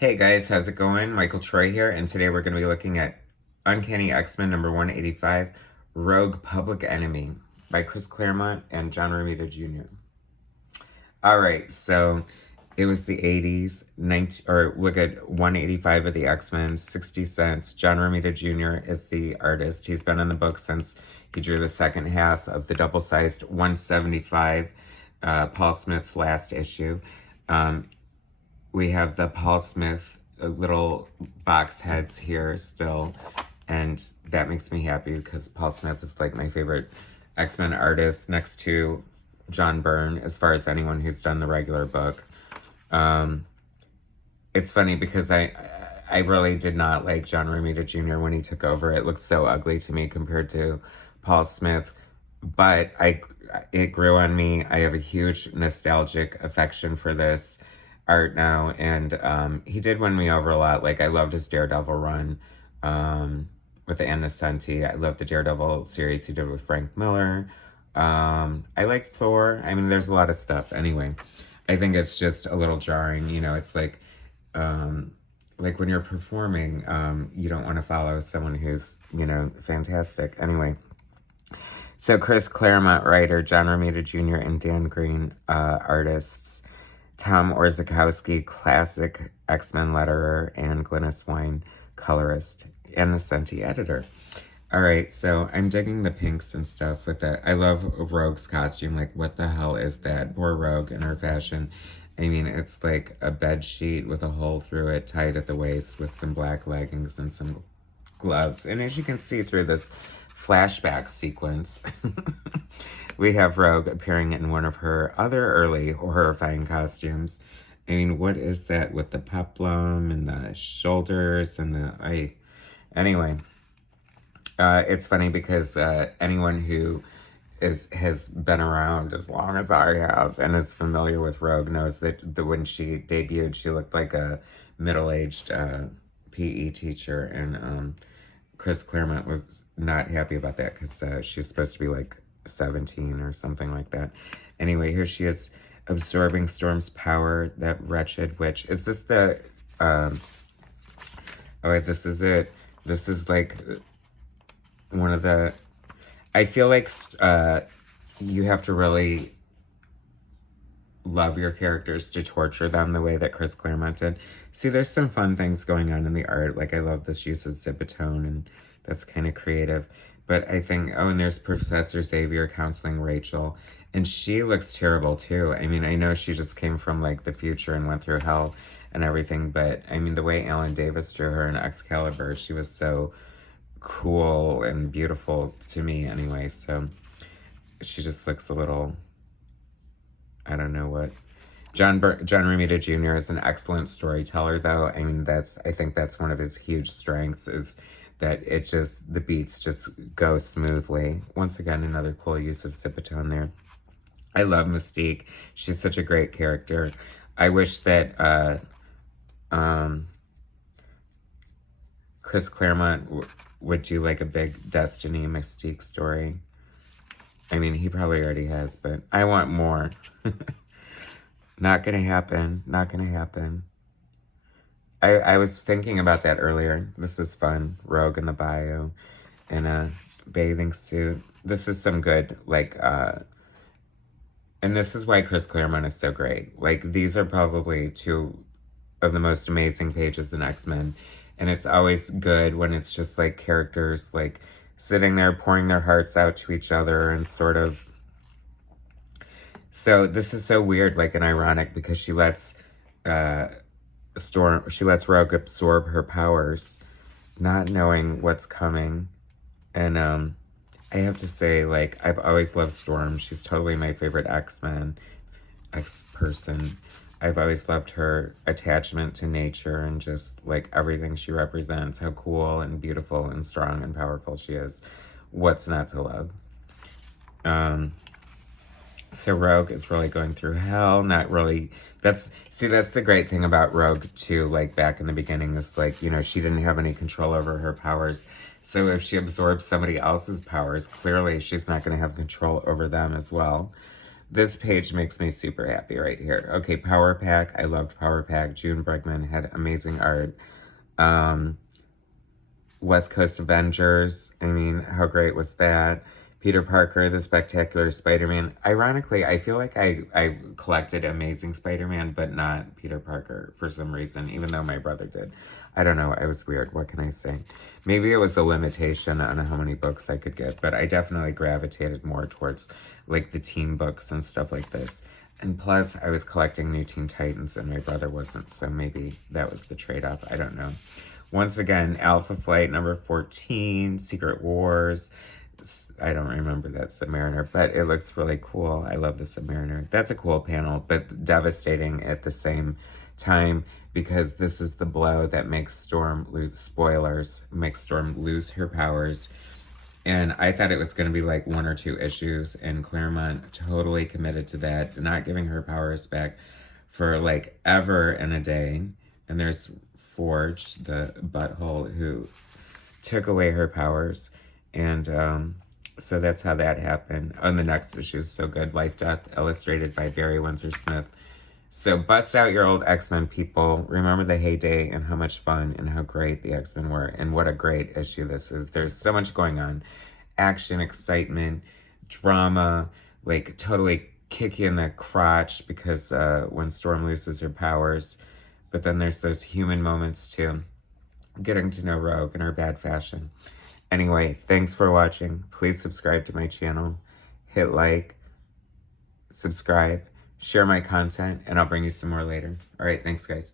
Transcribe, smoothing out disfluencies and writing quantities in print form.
Hey guys, how's it going? Michael Troy here, and today we're going to be looking at Uncanny X-Men number 185, Rogue Public Enemy by Chris Claremont and John Romita Jr. Alright, so it was the 80s, look at 185 of the X-Men, 60 cents. John Romita Jr. is the artist. He's been in the book since he drew the second half of the double-sized 175, Paul Smith's last issue. We have the Paul Smith little box heads here still, and that makes me happy because Paul Smith is like my favorite X-Men artist next to John Byrne as far as anyone who's done the regular book. It's funny because I really did not like John Romita Jr. when he took over. It looked so ugly to me compared to Paul Smith, but it grew on me. I have a huge nostalgic affection for this art now, and he did win me over a lot. Like, I loved his Daredevil run with Anna Senti. I loved the Daredevil series he did with Frank Miller. I liked Thor. I mean, there's a lot of stuff. Anyway, I think it's just a little jarring. You know, it's like when you're performing, you don't want to follow someone who's, fantastic. Anyway, so Chris Claremont writer, John Romita Jr. and Dan Green artists, Tom Orzechowski, classic X-Men letterer, and Glynis Wein, colorist, and the Senti editor. All right, so I'm digging the pinks and stuff with that. I love Rogue's costume. Like, what the hell is that? Poor Rogue in her fashion. I mean, it's like a bed sheet with a hole through it, tied at the waist with some black leggings and some gloves. And as you can see through this flashback sequence, we have Rogue appearing in one of her other early horrifying costumes. I mean, what is that with the peplum and the shoulders and the... Anyway, it's funny because anyone who has been around as long as I have and is familiar with Rogue knows that when she debuted, she looked like a middle-aged PE teacher, and Chris Claremont was not happy about that because she's supposed to be like 17 or something like that. Anyway, here she is absorbing Storm's power, that wretched witch. Is this the... oh, wait, this is it. This is like one of the... I feel like you have to really love your characters to torture them the way that Chris Claremont did. See, there's some fun things going on in the art. Like, I love this use of Zipatone, and that's kind of creative. But I think, oh, and there's Professor Xavier counseling Rachel, and she looks terrible too. I mean, I know she just came from like the future and went through hell and everything, but I mean, the way Alan Davis drew her in Excalibur, she was so cool and beautiful to me anyway. So she just looks a little, I don't know what. John Romita Jr. is an excellent storyteller, though. I mean, I think that's one of his huge strengths, is that the beats just go smoothly. Once again, another cool use of Zipatone there. I love Mystique. She's such a great character. I wish that Chris Claremont would do like a big Destiny Mystique story. I mean, he probably already has, but I want more. Not gonna happen. Not gonna happen. I was thinking about that earlier. This is fun. Rogue in the bayou in a bathing suit. This is some good, like, and this is why Chris Claremont is so great. Like, these are probably two of the most amazing pages in X-Men. And it's always good when it's just like characters like sitting there pouring their hearts out to each other and sort of... So this is so weird, like, and ironic, because she lets Rogue absorb her powers, not knowing what's coming. And I have to say, like, I've always loved Storm. She's totally my favorite X-person. I've always loved her attachment to nature and just, like, everything she represents, how cool and beautiful and strong and powerful she is. What's not to love? So Rogue is really going through hell, not really... That's the great thing about Rogue, too, like, back in the beginning, is, like, you know, she didn't have any control over her powers. So if she absorbs somebody else's powers, clearly she's not going to have control over them as well. This page makes me super happy right here. Okay, Power Pack. I loved Power Pack. June Brigman had amazing art. West Coast Avengers. I mean, how great was that? Peter Parker, The Spectacular Spider-Man. Ironically, I feel like I collected Amazing Spider-Man, but not Peter Parker for some reason, even though my brother did. I don't know. I was weird. What can I say? Maybe it was a limitation on how many books I could get, but I definitely gravitated more towards like the teen books and stuff like this. And plus, I was collecting New Teen Titans and my brother wasn't, so maybe that was the trade-off. I don't know. Once again, Alpha Flight number 14, Secret Wars. I don't remember that Submariner, but it looks really cool. I love the Submariner. That's a cool panel, but devastating at the same time because this is the blow that makes Storm lose, spoilers, makes Storm lose her powers. And I thought it was going to be like 1 or 2 issues, and Claremont totally committed to that, not giving her powers back for like ever and a day. And there's Forge, the butthole, who took away her powers. And so that's how that happened. On the next issue is so good. Life Death, illustrated by Barry Windsor Smith. So bust out your old X-Men, people. Remember the heyday and how much fun and how great the X-Men were. And what a great issue this is. There's so much going on. Action, excitement, drama, like totally kick you in the crotch because when Storm loses her powers. But then there's those human moments too. Getting to know Rogue in her bad fashion. Anyway, thanks for watching. Please subscribe to my channel. Hit like, subscribe, share my content, and I'll bring you some more later. All right, thanks, guys.